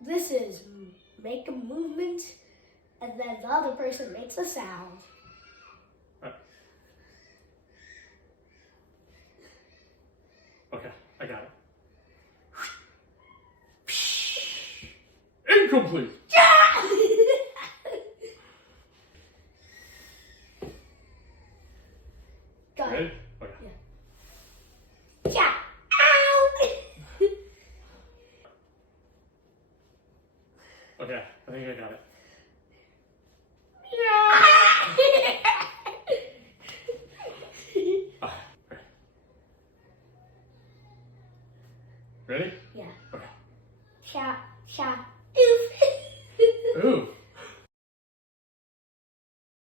This is make a movement, and then the other person makes a sound. Okay, I got it. Incomplete. Got Ready? it. Okay. Yeah. Ow! Okay, I think I got it.